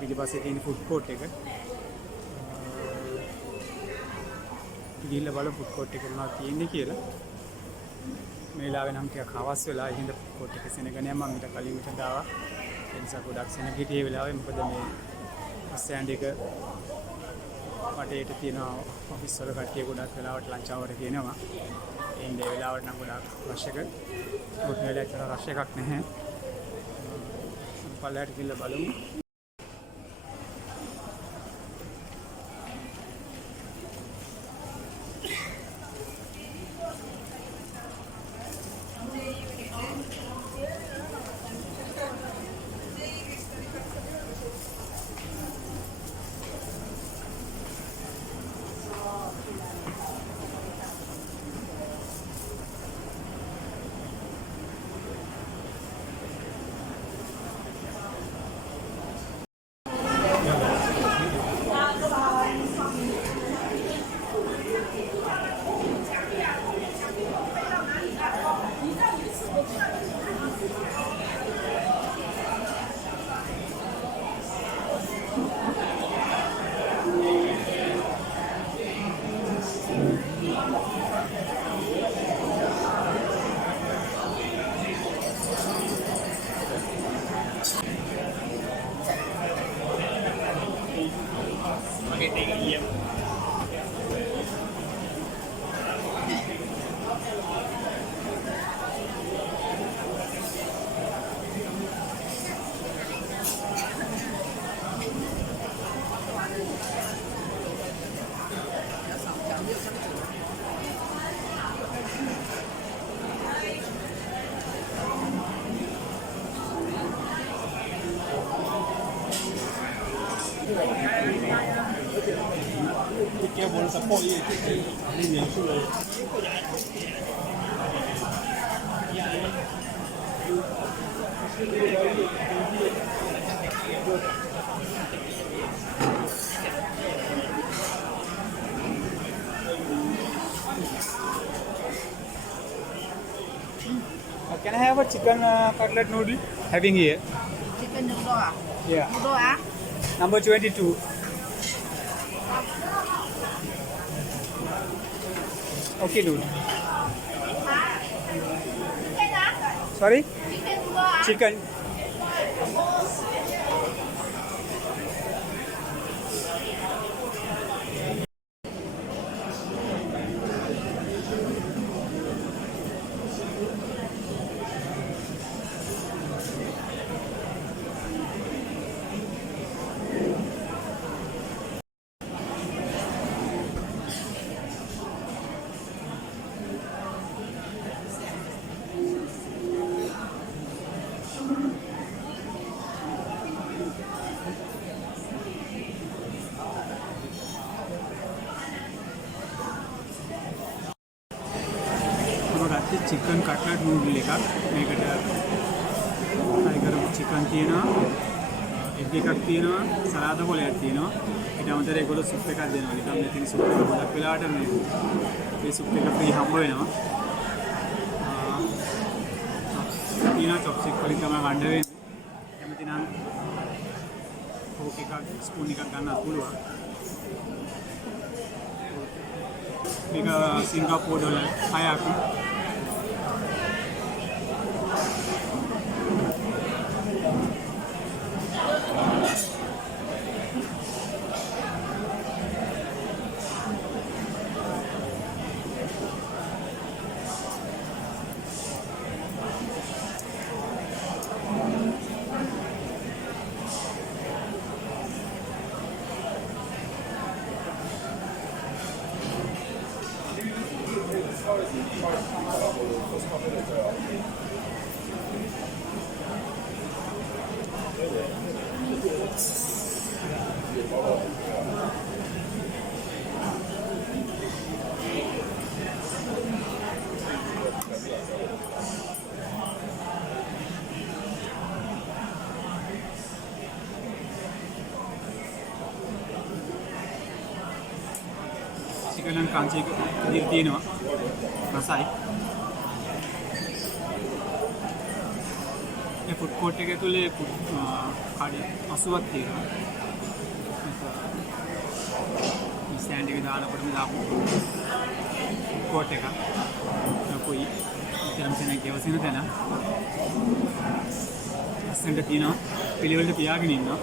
පිටිපස්සේ තියෙන food coat එක. ගිහිල්ලා බලමු ෆුඩ් කෝට් එක මොනවද තියෙන්නේ කියලා. මේ වෙලාවේ නම් ටිකක් හවස් වෙලා ඉහිඳ ෆුඩ් කෝට් එක සෙනග නෑ මම ඊට කලින් විතර ආවා. ඒ නිසා ගොඩක් සෙනග හිටියේ වෙලාවේ මොකද මේ බස් ස්ටෑන්ඩ් එක වටේට තියෙන ඔෆිස් වල කට්ටිය ගොඩක් වෙලාවට ලන්ච් අවර් එක එනවා. ඒ ඉඳ ඒ වෙලාවට නම් ගොඩක් රෂ් එක ගොඩ වෙලාවට රෂ් එකක් නැහැ. පල්ලයට ගිහිල්ලා බලමු. Can I have a chicken cutlet noodle having here? Chicken noodle à? Yeah. Noodle á? Number 22. Okay, dude. Sorry? Chicken. Chicken cutlet noodle එකක් මේකට try කරමු chicken තියෙනවා egg එකක් තියෙනවා සලාද කොලයක් තියෙනවා ඊට අමතරව ඒගොල්ලෝ සුප් එකක් දෙනවා නිකන් මේ තියෙන සුප් එක ගොඩක් වෙලාවට මේ සුප් එක free හම්බ වෙනවා තියෙනවා චොප්ස්ටික් වලින් තමයි ගන්න වෙන්නේ කැමති නම් ෆෝක් එකක් ස්පූන් එකක් ගන්නත් පුළුවන් මේක සිංගප්පූරු වල 6ක් නම් කාංචි ඉදිරි තියෙනවා. රසයි. මේ ෆුඩ් කෝට් එක ඇතුලේ කඩේ 80ක් තියෙනවා. මේ ස්ටෑන්ඩ් එක දානකොටම දාපු කෝට් එක. කොයි ඉතින් කෙනෙක් ගෙවසින තැන. අස්සෙන්ට තියෙනවා. පිළිවෙලට තියාගෙන ඉන්නවා.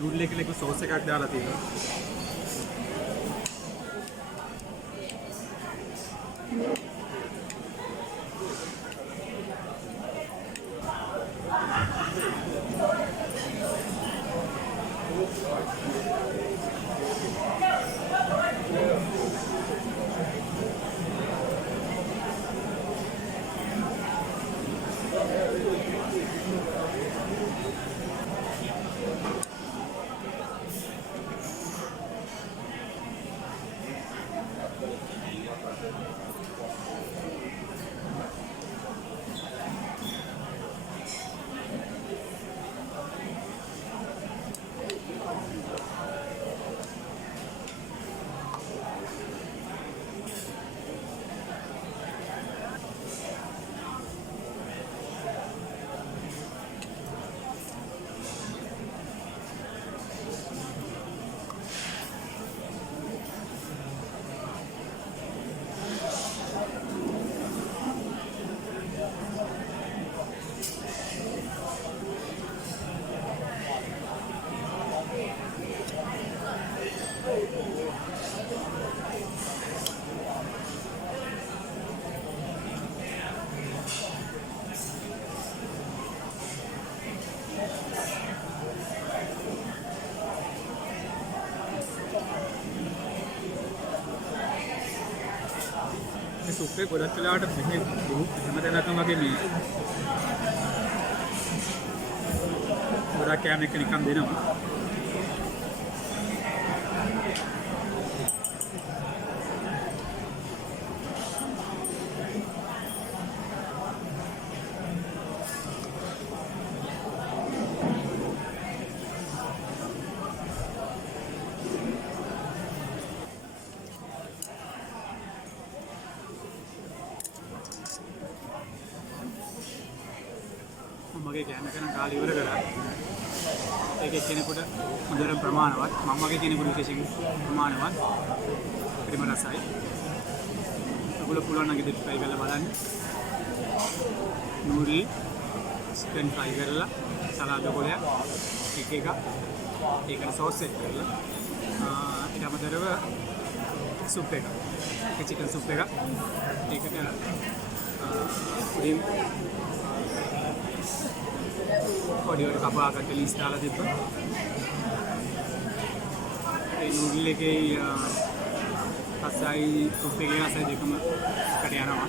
නූඩල් එකේ සෝස් එකක් දාලා තියෙනවා. සුප් එක ගොඩක් වෙලාවට මෙහෙ හැම තැනකම වගේ මේ ගොඩක් කෑම එක නිකන් දෙනවා. මගේ කෑම කරන කාලේ ඉවර කරා. ඒක එක්කෙනෙකුට හොඳට ප්‍රමාණවත්, මම වගේ කෙනෙකුට විශේෂයෙන් ප්‍රමාණවත්. ප්‍රිම රසයි. ඔයගොල්ලෝ පුළුවන් නම් ඉදිරියට try කරලා බලන්න. නූඩල් ස්පෙන් fry කරලා සලාද කොලයක් එක ඒකට සෝස් එකක් කරලා ඊට අමතරව සුප් එක. චිකන් සුප් එක. ඒකට උඩින් පොඩිවට කපාකට ලිස් දාලා තිබ්බා. ඒ නූඩල් එකේ රසයි සුප් එකේ රසයි දෙකම එකට යනවා.